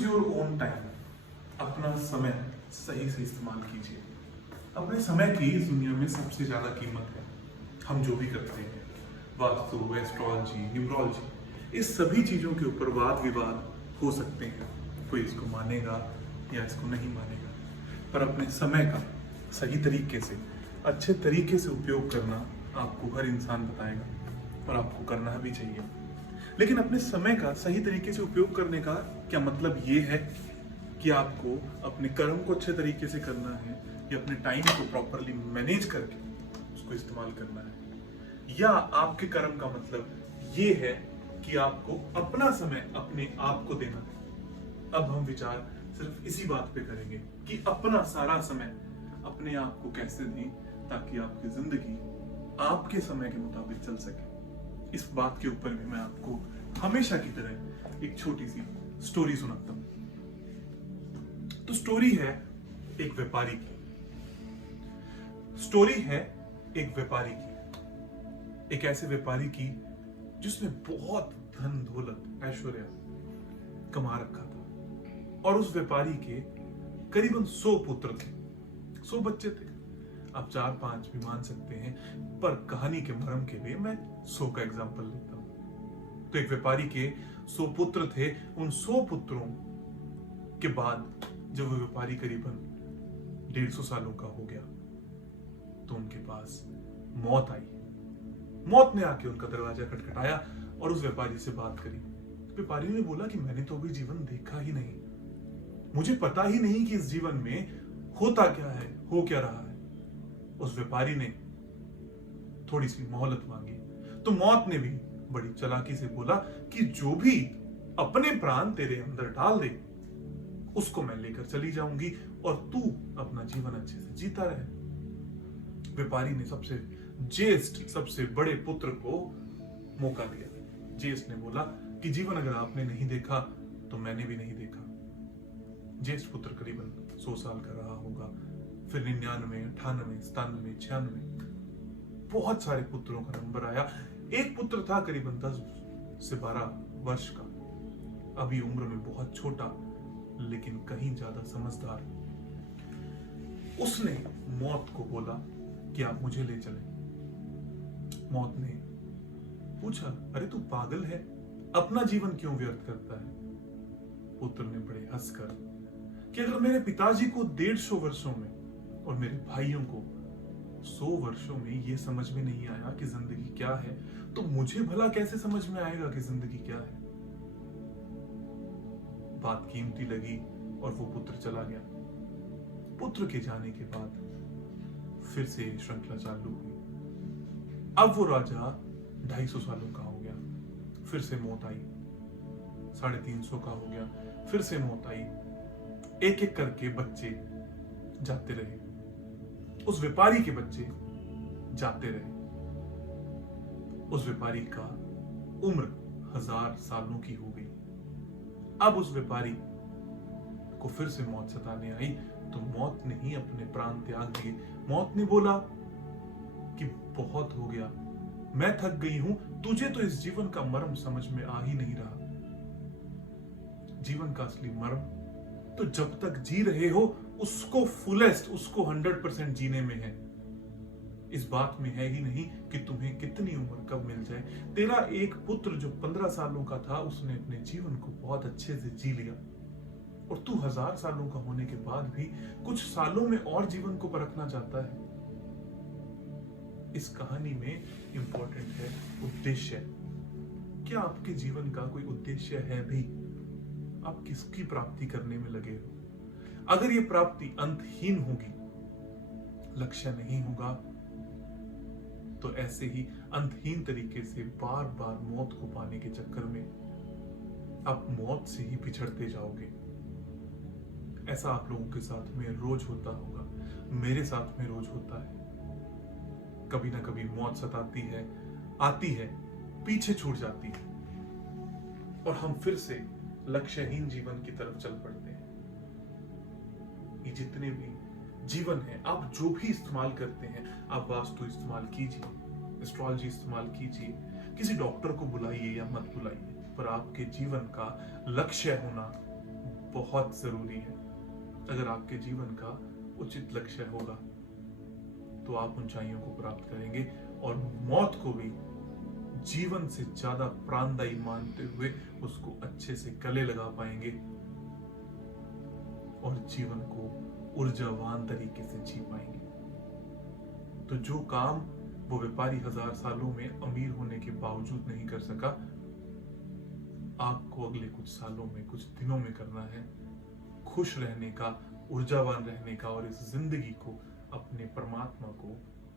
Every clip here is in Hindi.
Use your own time. अपना समय सही से इस्तेमाल कीजिए। अपने समय की इस दुनिया में सबसे ज्यादा कीमत है। हम जो भी करते हैं, वास्तु, एस्ट्रोलॉजी, न्यूमरोलॉजी, इस सभी चीजों के ऊपर वाद विवाद हो सकते हैं। कोई इसको मानेगा या इसको नहीं मानेगा, पर अपने समय का सही तरीके से, अच्छे तरीके से उपयोग करना आपको हर इंसान बताएगा और आपको करना भी चाहिए। लेकिन अपने समय का सही तरीके से उपयोग करने का क्या मतलब ये है कि आपको अपने कर्म को अच्छे तरीके से करना है या अपने टाइम को प्रॉपरली मैनेज करके उसको इस्तेमाल करना है, या आपके कर्म का मतलब ये है कि आपको अपना समय अपने आप को देना है। अब हम विचार सिर्फ इसी बात पे करेंगे कि अपना सारा समय अपने आप को कैसे दें ताकि आपकी जिंदगी आपके समय के मुताबिक चल सके। इस बात के ऊपर भी मैं आपको हमेशा की तरह एक छोटी सी स्टोरी सुनाता हूं। तो स्टोरी है एक व्यापारी की। स्टोरी है एक व्यापारी की, एक ऐसे व्यापारी की जिसने बहुत धन दौलत ऐश्वर्य कमा रखा था, और उस व्यापारी के करीबन 100 पुत्र थे, 100 बच्चे थे। आप 4-5 भी मान सकते हैं, पर कहानी के मर्म के लिए मैं 100 का एग्जांपल लेता हूं। तो एक व्यापारी के 100 पुत्र थे। उन 100 पुत्रों के बाद जब वो व्यापारी करीबन 150 सालों का हो गया तो उनके पास मौत आई। मौत ने आके उनका दरवाजा खटखटाया और उस व्यापारी से बात करी। व्यापारी ने बोला कि मैंने तो अभी जीवन देखा ही नहीं, मुझे पता ही नहीं कि इस जीवन में होता क्या है, हो क्या रहा है। उस व्यापारी ने थोड़ी सी मोहलत मांगी तो मौत ने भी बड़ी चालाकी से बोला कि जो भी अपने प्राण तेरे अंदर डाल दे उसको मैं लेकर चली जाऊंगी और तू अपना जीवन अच्छे से जीता रहे। व्यापारी ने सबसे ज्येष्ठ, सबसे बड़े पुत्र को मौका दिया। ज्येष्ठ ने बोला कि जीवन अगर आपने नहीं देखा तो मैंने भी नहीं देखा। ज्येष्ठ पुत्र करीबन 100 साल का रहा होगा, फिर 99, 98, 97, 96, बहुत सारे पुत्रों का नंबर आया। एक पुत्र था करीबन 10 से 12 वर्ष का, अभी उम्र में बहुत छोटा लेकिन कहीं ज्यादा समझदार। उसने मौत को बोला कि आप मुझे ले चलें। मौत ने पूछा, अरे तू पागल है, अपना जीवन क्यों व्यर्थ करता है? पुत्र ने बड़े हंसकर कि अगर मेरे पिताजी को 150 वर्षों में और मेरे भाइयों को 100 वर्षों में ये समझ में नहीं आया कि जिंदगी क्या है, तो मुझे भला कैसे समझ में आएगा कि जिंदगी क्या है? बात कीमती लगी और वो पुत्र चला गया। पुत्र के जाने के बाद फिर से श्रृंखला चालू हुई। अब वो राजा 250 सालों का हो गया, फिर से मौत आई। 350 का हो गया, फिर से मौत आई। एक एक करके बच्चे जाते रहे, उस व्यापारी के बच्चे जाते रहे। उस व्यापारी का उम्र 1000 सालों की हो गई। अब उस व्यापारी को फिर से मौत सताने आई तो मौत ने ही अपने प्राण त्याग दिए। मौत ने बोला कि बहुत हो गया, मैं थक गई हूं, तुझे तो इस जीवन का मर्म समझ में आ ही नहीं रहा। जीवन का असली मर्म तो जब तक जी रहे हो उसको फुलेस्ट, उसको 100% जीने में है। इस बात में है ही नहीं कि तुम्हें कितनी उम्र कब मिल जाए। तेरा एक पुत्र जो 15 सालों का था उसने अपने जीवन को बहुत अच्छे से जी लिया, और तू 1000 सालों का होने के बाद भी कुछ सालों में और जीवन को परखना चाहता है। इस कहानी में इंपॉर्टेंट है उद्देश्य। क्या आपके जीवन का कोई उद्देश्य है भी? आप किसकी प्राप्ति करने में लगे हो? अगर ये प्राप्ति अंतहीन होगी, लक्ष्य नहीं होगा, तो ऐसे ही अंतहीन तरीके से बार बार मौत को पाने के चक्कर में आप मौत से ही पिछड़ते जाओगे। ऐसा आप लोगों के साथ में रोज होता होगा, मेरे साथ में रोज होता है। कभी ना कभी मौत सताती है, आती है, पीछे छूट जाती है, और हम फिर से लक्ष्यहीन जीवन की तरफ चल पड़ते हैं। ये जितने भी जीवन है, आप जो भी इस्तेमाल करते हैं, आप वास्तु इस्तेमाल कीजिए, एस्ट्रोलॉजी इस्तेमाल कीजिए, किसी डॉक्टर को बुलाइए या मत बुलाइए, पर आपके जीवन का लक्ष्य होना बहुत जरूरी है। अगर आपके जीवन का उचित लक्ष्य होगा तो आप ऊंचाइयों को प्राप्त करेंगे और मौत को भी जीवन से ज्यादा प्राणदायी मानते हुए उसको अच्छे से गले लगा पाएंगे और जीवन को ऊर्जावान तरीके से जी पाएंगे। तो जो काम वो व्यापारी 1000 सालों में अमीर होने के बावजूद नहीं कर सका, आपको अगले कुछ सालों में, कुछ दिनों में करना है, खुश रहने का, ऊर्जावान रहने का और इस जिंदगी को, अपने परमात्मा को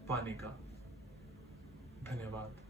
पाने का। धन्यवाद।